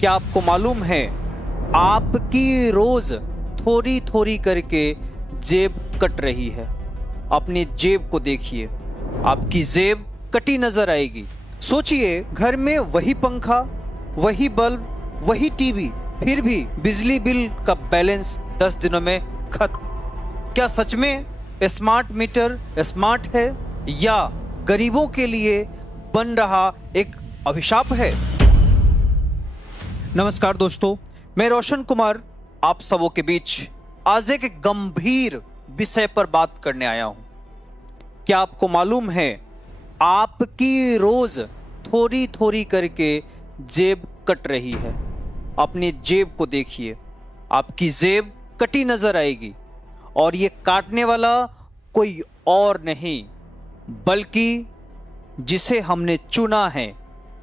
क्या आपको मालूम है आपकी रोज थोड़ी थोड़ी करके जेब कट रही है। अपनी जेब को देखिए, आपकी जेब कटी नजर आएगी। सोचिए, घर में वही पंखा, वही बल्ब, वही टीवी, फिर भी बिजली बिल का बैलेंस 10 दिनों में खत्म। क्या सच में स्मार्ट मीटर स्मार्ट है या गरीबों के लिए बन रहा एक अभिशाप है? नमस्कार दोस्तों, मैं रोशन कुमार आप सबों के बीच आज एक गंभीर विषय पर बात करने आया हूं। क्या आपको मालूम है आपकी रोज थोड़ी थोड़ी करके जेब कट रही है। अपनी जेब को देखिए, आपकी जेब कटी नजर आएगी और ये काटने वाला कोई और नहीं बल्कि जिसे हमने चुना है,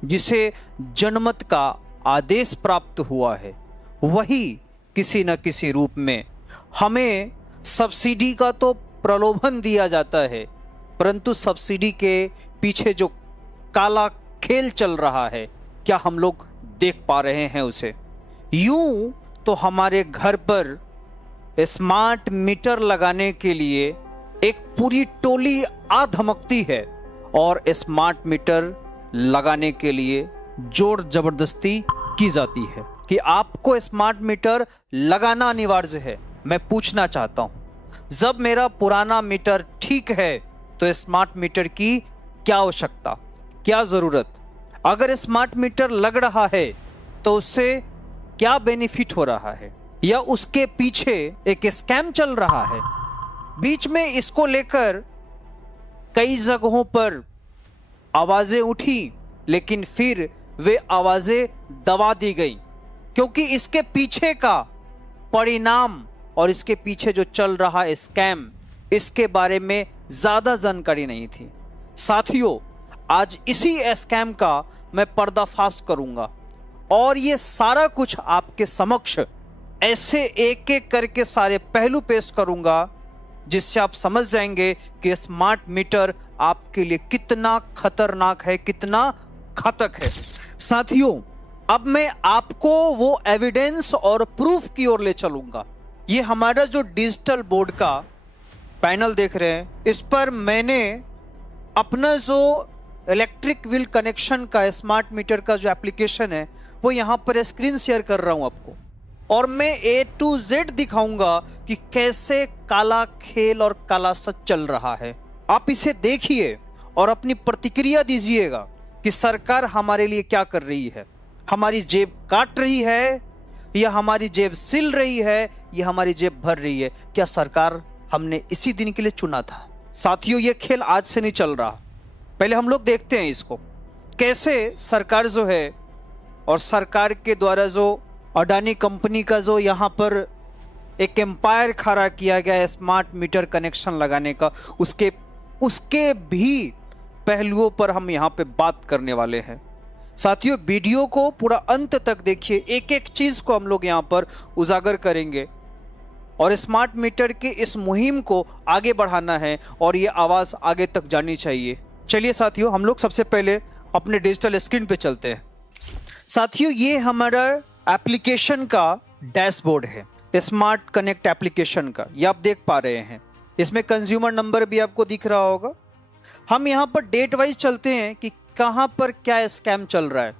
जिसे जनमत का आदेश प्राप्त हुआ है, वही किसी न किसी रूप में हमें सब्सिडी का तो प्रलोभन दिया जाता है, परंतु सब्सिडी के पीछे जो काला खेल चल रहा है, क्या हम लोग देख पा रहे हैं उसे? यूं तो हमारे घर पर स्मार्ट मीटर लगाने के लिए एक पूरी टोली आ धमकती है और स्मार्ट मीटर लगाने के लिए जोर जबरदस्ती की जाती है कि आपको स्मार्ट मीटर लगाना अनिवार्य है। मैं पूछना चाहता हूं, जब मेरा पुराना मीटर ठीक है तो स्मार्ट मीटर की क्या आवश्यकता, क्या जरूरत? अगर स्मार्ट मीटर लग रहा है तो उससे क्या बेनिफिट हो रहा है या उसके पीछे एक स्कैम चल रहा है? बीच में इसको लेकर कई जगहों पर आवाजें उठी, लेकिन फिर वे आवाजें दबा दी गई क्योंकि इसके पीछे का परिणाम और इसके पीछे जो चल रहा स्कैम, इसके बारे में ज्यादा जानकारी नहीं थी। साथियों, आज इसी स्कैम का मैं पर्दाफाश करूंगा और ये सारा कुछ आपके समक्ष ऐसे एक एक करके सारे पहलू पेश करूंगा जिससे आप समझ जाएंगे कि स्मार्ट मीटर आपके लिए कितना खतरनाक है, कितना घातक है। साथियों, अब मैं आपको वो एविडेंस और प्रूफ की ओर ले चलूंगा। ये हमारा जो डिजिटल बोर्ड का पैनल देख रहे हैं, इस पर मैंने अपना जो इलेक्ट्रिक व्हील कनेक्शन का स्मार्ट मीटर का जो एप्लीकेशन है वो यहां पर स्क्रीन शेयर कर रहा हूं आपको, और मैं A to Z दिखाऊंगा कि कैसे काला खेल और काला सच चल रहा है। आप इसे देखिए और अपनी प्रतिक्रिया दीजिएगा कि सरकार हमारे लिए क्या कर रही है। हमारी जेब काट रही है या हमारी जेब सिल रही है या हमारी जेब भर रही है? क्या सरकार हमने इसी दिन के लिए चुना था? साथियों, ये खेल आज से नहीं चल रहा। पहले हम लोग देखते हैं इसको, कैसे सरकार जो है और सरकार के द्वारा जो अडानी कंपनी का जो यहाँ पर एक एम्पायर खड़ा किया गया है स्मार्ट मीटर कनेक्शन लगाने का, उसके भी पहलुओं पर हम यहाँ पे बात करने वाले हैं। साथियों, वीडियो को पूरा अंत तक देखिए, एक एक चीज को हम लोग यहाँ पर उजागर करेंगे और स्मार्ट मीटर की इस मुहिम को आगे बढ़ाना है और ये आवाज आगे तक जानी चाहिए। चलिए साथियों, हम लोग सबसे पहले अपने डिजिटल स्क्रीन पे चलते हैं। साथियों, ये हमारा एप्लीकेशन का डैशबोर्ड है, स्मार्ट कनेक्ट एप्लीकेशन का। ये आप देख पा रहे हैं, इसमें कंज्यूमर नंबर भी आपको दिख रहा होगा। हम यहाँ पर डेट वाइज चलते हैं कि कहाँ पर क्या स्कैम चल रहा है,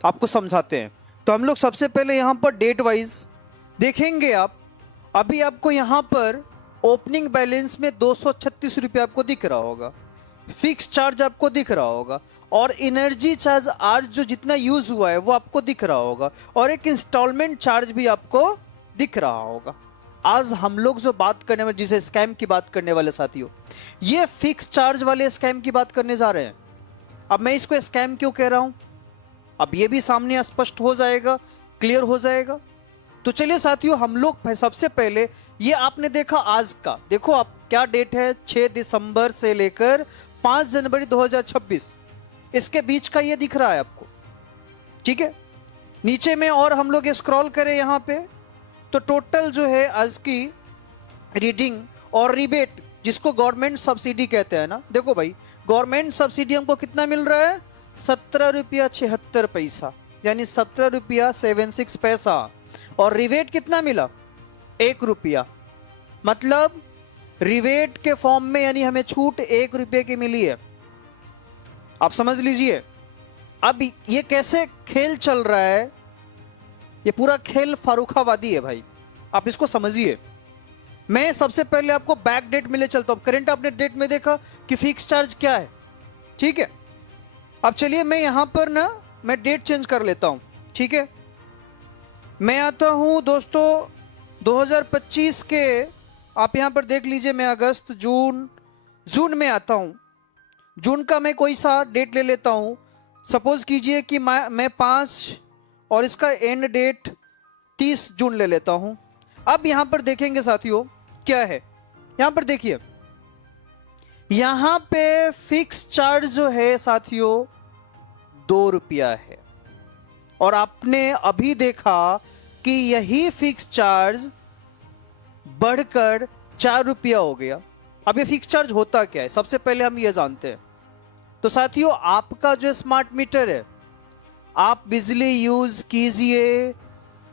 आपको समझाते हैं। तो हम लोग सबसे पहले यहाँ पर डेट वाइज देखेंगे। आप अभी आपको यहाँ पर ओपनिंग बैलेंस में 236 रुपये आपको दिख रहा होगा, फिक्स चार्ज आपको दिख रहा होगा और एनर्जी चार्ज आज जो जितना यूज हुआ है वो आपको दिख रहा होगा और एक इंस्टॉलमेंट चार्ज भी आपको दिख रहा होगा। आज हम लोग जो बात करने वाले, जिसे स्कैम की बात करने वाले साथियों, ये फिक्स चार्ज वाले स्कैम की बात करने जा रहे हैं। अब मैं इसको स्कैम क्यों कह रहा हूं, अब ये भी सामने स्पष्ट हो जाएगा, क्लियर हो जाएगा। तो चलिए साथियों, हम लोग सबसे पहले ये आपने देखा आज का, देखो आप क्या डेट है, 6 दिसंबर से लेकर 5 जनवरी 2026, इसके बीच का ये दिख रहा है आपको, ठीक है। नीचे में और हम लोग स्क्रॉल करें यहां पे तो टोटल जो है आज की रीडिंग और रिबेट, जिसको गवर्नमेंट सब्सिडी कहते हैं ना, देखो भाई गवर्नमेंट सब्सिडी हमको कितना मिल रहा है, 17 रुपया 76 पैसा। यानी 17 रुपया 76 पैसा, और रिवेट कितना मिला? 1 रुपया। मतलब रिवेट के फॉर्म में यानी हमें छूट 1 रुपये की मिली है। आप समझ लीजिए अब ये कैसे खेल चल रहा है। ये पूरा खेल फारूखाबादी है भाई, आप इसको समझिए। मैं सबसे पहले आपको बैक डेट में ले चलता हूं। करंट आपने डेट में देखा कि फिक्स चार्ज क्या है, ठीक है। अब चलिए मैं यहां पर ना मैं डेट चेंज कर लेता हूं, ठीक है। मैं आता हूं दोस्तों 2025 के, आप यहां पर देख लीजिए, मैं अगस्त जून में आता हूं। जून का मैं कोई सा डेट ले लेता हूं। सपोज कीजिए कि मैं 5 और इसका एंड डेट 30 जून ले लेता हूं। अब यहां पर देखेंगे साथियों क्या है, यहां पर देखिए, यहां पे फिक्स चार्ज जो है साथियों 2 रुपया है, और आपने अभी देखा कि यही फिक्स चार्ज बढ़कर 4 रुपया हो गया। अब ये फिक्स चार्ज होता क्या है, सबसे पहले हम ये जानते हैं। तो साथियों आपका जो स्मार्ट मीटर है, आप बिजली यूज कीजिए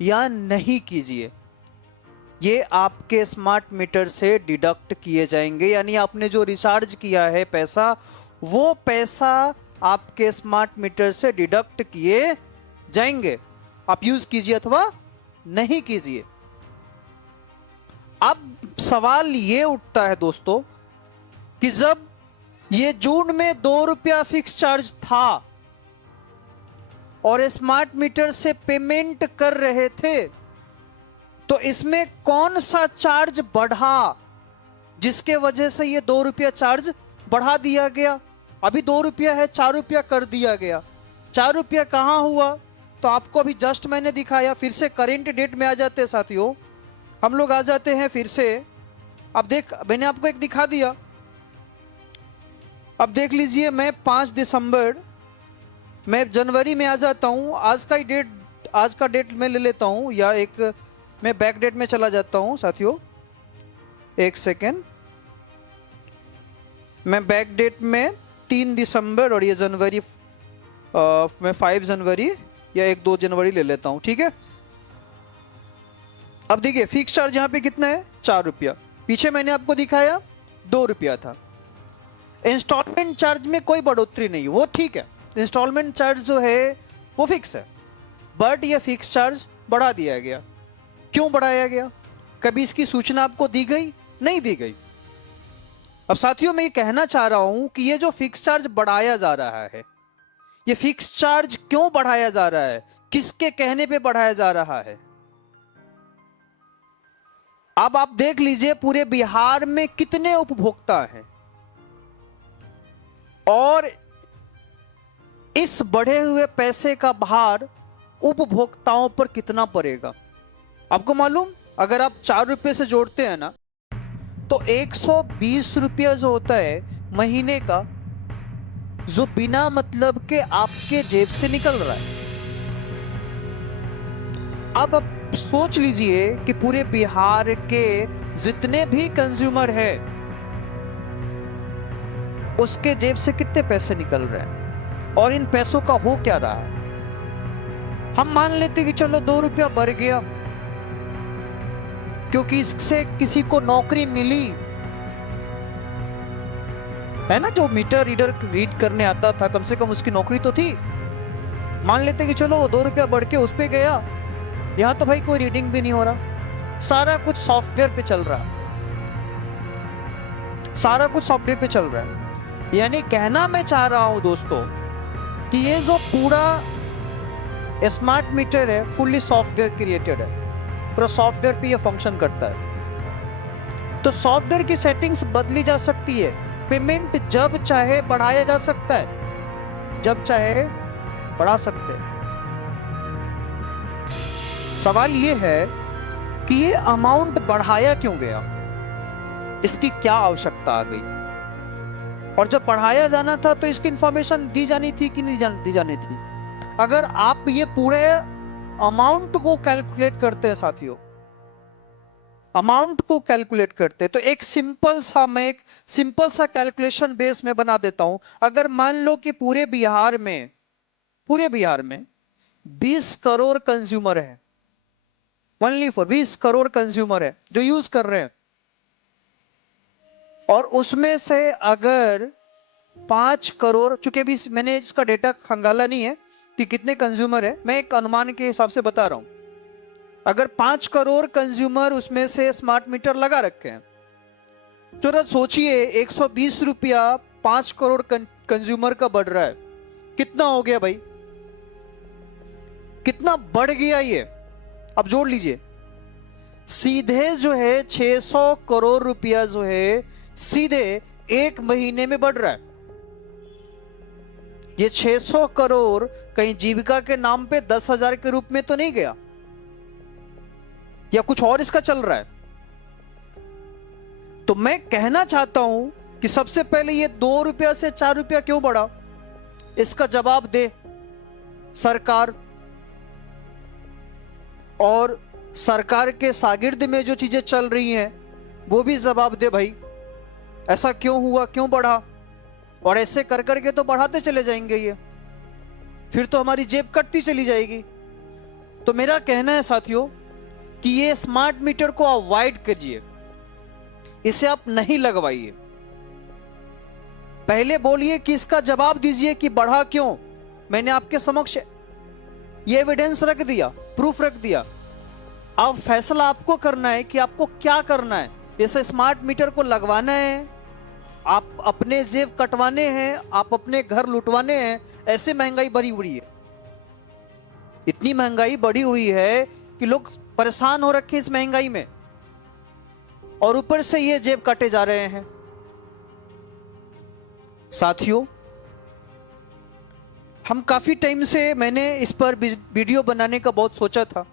या नहीं कीजिए, ये आपके स्मार्ट मीटर से डिडक्ट किए जाएंगे। यानी आपने जो रिचार्ज किया है पैसा, वो पैसा आपके स्मार्ट मीटर से डिडक्ट किए जाएंगे। आप यूज कीजिए अथवा नहीं कीजिए। अब सवाल ये उठता है दोस्तों कि जब ये जून में 2 रुपया फिक्स चार्ज था और स्मार्ट मीटर से पेमेंट कर रहे थे, तो इसमें कौन सा चार्ज बढ़ा जिसके वजह से ये 2 रुपया चार्ज बढ़ा दिया गया? अभी 2 रुपया है, 4 रुपया कर दिया गया। 4 रुपया कहां हुआ? तो आपको अभी जस्ट मैंने दिखाया। फिर से करेंट डेट में आ जाते हैं साथियों, हम लोग आ जाते हैं फिर से। अब मैंने आपको एक दिखा दिया। अब देख लीजिए, मैं 5 दिसंबर, मैं जनवरी में आ जाता हूं। आज का डेट मैं ले लेता हूं, या एक मैं बैक डेट में चला जाता हूं साथियों। एक सेकेंड, मैं बैक डेट में 3 दिसंबर और ये जनवरी, मैं 5 जनवरी या 1-2 जनवरी ले लेता हूं, ठीक है। अब देखिए फिक्स चार्ज यहां पे कितना है? 4 रुपया। पीछे मैंने आपको दिखाया 2 रुपया था। इंस्टॉलमेंट चार्ज में कोई बढ़ोतरी नहीं, वो ठीक है। इंस्टॉलमेंट चार्ज जो है वो फिक्स है, बट ये फिक्स चार्ज बढ़ा दिया गया। क्यों बढ़ाया गया? कभी इसकी सूचना आपको दी गई? नहीं दी गई। अब साथियों मैं ये कहना चाह रहा हूं कि ये जो फिक्स चार्ज बढ़ाया जा रहा है, ये फिक्स चार्ज क्यों बढ़ाया जा रहा है, किसके कहने पे बढ़ाया जा रहा है? अब आप देख लीजिए पूरे बिहार में कितने उपभोक्ता हैं, और इस बढ़े हुए पैसे का भार उपभोक्ताओं पर कितना पड़ेगा? आपको मालूम, अगर आप 4 रुपए से जोड़ते हैं ना, तो 120 रुपया जो होता है महीने का, जो बिना मतलब के आपके जेब से निकल रहा है। अब आप सोच लीजिए कि पूरे बिहार के जितने भी कंज्यूमर हैं, उसके जेब से कितने पैसे निकल रहे हैं, और इन पैसों का हो क्या रहा है। हम मान लेते कि चलो 2 रुपया बढ़ गया क्योंकि इससे किसी को नौकरी मिली है ना, जो मीटर रीडर रीड करने आता था, कम से कम उसकी नौकरी तो थी। मान लेते कि चलो 2 रुपया बढ़ के उस पे गया। यहां तो भाई कोई रीडिंग भी नहीं हो रहा, सारा कुछ सॉफ्टवेयर पे चल रहा है, सारा कुछ सॉफ्टवेयर पे चल रहा है। यानी कहना मैं चाह रहा हूं दोस्तों कि ये जो पूरा स्मार्ट मीटर है फुल्ली सॉफ्टवेयर क्रिएटेड है, पूरा सॉफ्टवेयर पे ये फंक्शन करता है। तो सॉफ्टवेयर की सेटिंग्स बदली जा सकती है, पेमेंट जब चाहे बढ़ाया जा सकता है, जब चाहे बढ़ा सकते हैं। सवाल ये है कि ये अमाउंट बढ़ाया क्यों गया, इसकी क्या आवश्यकता आ गई, और जब बढ़ाया जाना था तो इसकी इंफॉर्मेशन दी जानी थी कि नहीं दी जानी थी। अगर आप ये पूरे अमाउंट को कैलकुलेट करते हैं साथियों, अमाउंट को कैलकुलेट करते तो एक सिंपल सा कैलकुलेशन बेस में बना देता हूं। अगर मान लो कि पूरे बिहार में 20 करोड़ कंज्यूमर है, ओनली फॉर 20 करोड़ कंज्यूमर है जो यूज कर रहे हैं। और उसमें से अगर 5 करोड़, चूंकि अभी मैंने इसका डेटा खंगाला नहीं है कि कितने कंज्यूमर है, मैं एक अनुमान के हिसाब से बता रहा हूं। अगर 5 करोड़ कंज्यूमर उसमें से स्मार्ट मीटर लगा रखे हैं, तो जरा सोचिए 120 रुपया 5 करोड़ कंज्यूमर का बढ़ रहा है, कितना हो गया भाई, कितना बढ़ गया ये। अब जोड़ लीजिए, सीधे जो है 600 करोड़ रुपया जो है सीधे एक महीने में बढ़ रहा है। ये 600 करोड़ कहीं जीविका के नाम पे 10,000 के रूप में तो नहीं गया, या कुछ और इसका चल रहा है। तो मैं कहना चाहता हूं कि सबसे पहले ये 2 रुपया से 4 रुपया क्यों बढ़ा, इसका जवाब दे सरकार। और सरकार के शागिर्द में जो चीजें चल रही हैं वो भी जवाब दे भाई, ऐसा क्यों हुआ, क्यों बढ़ा। और ऐसे कर करके तो बढ़ाते चले जाएंगे ये, फिर तो हमारी जेब कटती चली जाएगी। तो मेरा कहना है साथियों कि ये स्मार्ट मीटर को अवॉइड कीजिए, इसे आप नहीं लगवाइए। पहले बोलिए कि इसका जवाब दीजिए कि बढ़ा क्यों। मैंने आपके समक्ष ये एविडेंस रख दिया, प्रूफ रख दिया। अब फैसला आपको करना है कि आपको क्या करना है। इसे स्मार्ट मीटर को लगवाना है, आप अपने जेब कटवाने हैं, आप अपने घर लुटवाने हैं। ऐसे महंगाई बढ़ी हुई है, इतनी महंगाई बढ़ी हुई है कि लोग परेशान हो रखे इस महंगाई में, और ऊपर से ये जेब काटे जा रहे हैं। साथियों, हम काफी टाइम से, मैंने इस पर वीडियो बनाने का बहुत सोचा था,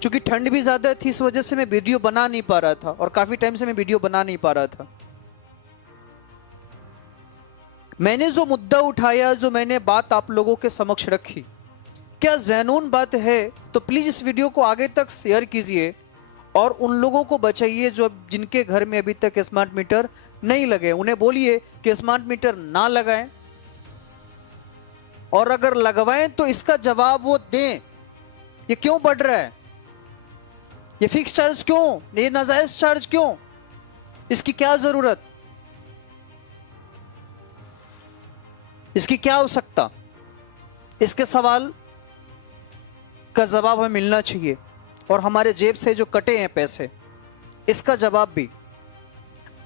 क्योंकि ठंड भी ज्यादा थी, इस वजह से मैं वीडियो बना नहीं पा रहा था, और काफी टाइम से मैं वीडियो बना नहीं पा रहा था। मैंने जो मुद्दा उठाया, जो मैंने बात आप लोगों के समक्ष रखी, क्या जेन्युइन बात है, तो प्लीज इस वीडियो को आगे तक शेयर कीजिए और उन लोगों को बचाइए जो जिनके घर में अभी तक स्मार्ट मीटर नहीं लगे। उन्हें बोलिए कि स्मार्ट मीटर ना लगाएं, और अगर लगवाएं तो इसका जवाब वो दें, ये क्यों बढ़ रहा है, ये फिक्स चार्ज क्यों, ये नाजायज चार्ज क्यों, इसकी क्या जरूरत, इसकी क्या आवश्यकता। इसके सवाल का जवाब हमें मिलना चाहिए, और हमारे जेब से जो कटे हैं पैसे, इसका जवाब भी।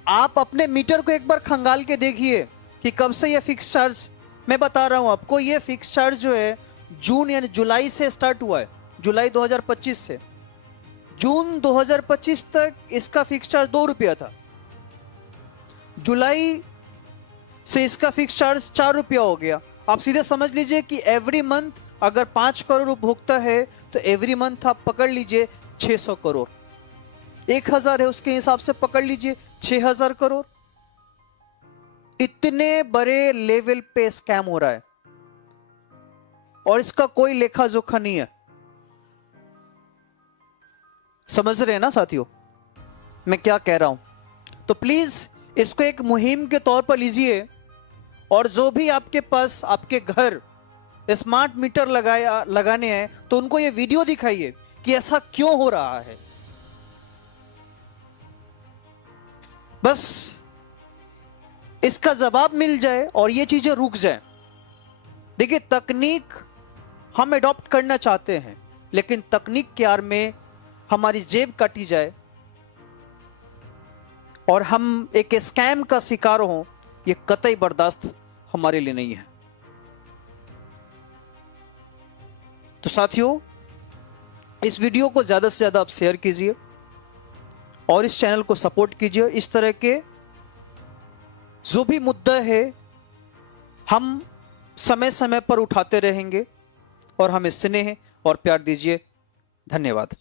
आप अपने मीटर को एक बार खंगाल के देखिए कि कब से ये फिक्स चार्ज, मैं बता रहा हूं आपको, ये फिक्स चार्ज जो है जून यानी जुलाई से स्टार्ट हुआ है, जुलाई 2025 से जून 2025 तक इसका फिक्स चार्ज 2 रुपया था। जुलाई से इसका फिक्स चार्ज 4 रुपया हो गया। आप सीधे समझ लीजिए कि एवरी मंथ अगर 5 करोड़ उपभोक्ता है तो एवरी मंथ आप पकड़ लीजिए 600 करोड़, 1000 है उसके हिसाब से पकड़ लीजिए 6000 करोड़। इतने बड़े लेवल पे स्कैम हो रहा है और इसका कोई लेखा जोखा नहीं है। समझ रहे हैं ना साथियों मैं क्या कह रहा हूं। तो प्लीज इसको एक मुहिम के तौर पर लीजिए, और जो भी आपके पास आपके घर स्मार्ट मीटर लगाने हैं तो उनको ये वीडियो दिखाइए कि ऐसा क्यों हो रहा है। बस इसका जवाब मिल जाए और ये चीजें रुक जाए। देखिए, तकनीक हम एडॉप्ट करना चाहते हैं, लेकिन तकनीक के आड़ में हमारी जेब काटी जाए और हम एक स्कैम का शिकार हों, ये कतई बर्दाश्त हमारे लिए नहीं है। तो साथियों, इस वीडियो को ज्यादा से ज्यादा आप शेयर कीजिए और इस चैनल को सपोर्ट कीजिए। इस तरह के जो भी मुद्दा है हम समय समय पर उठाते रहेंगे, और हमें स्नेह और प्यार दीजिए। धन्यवाद।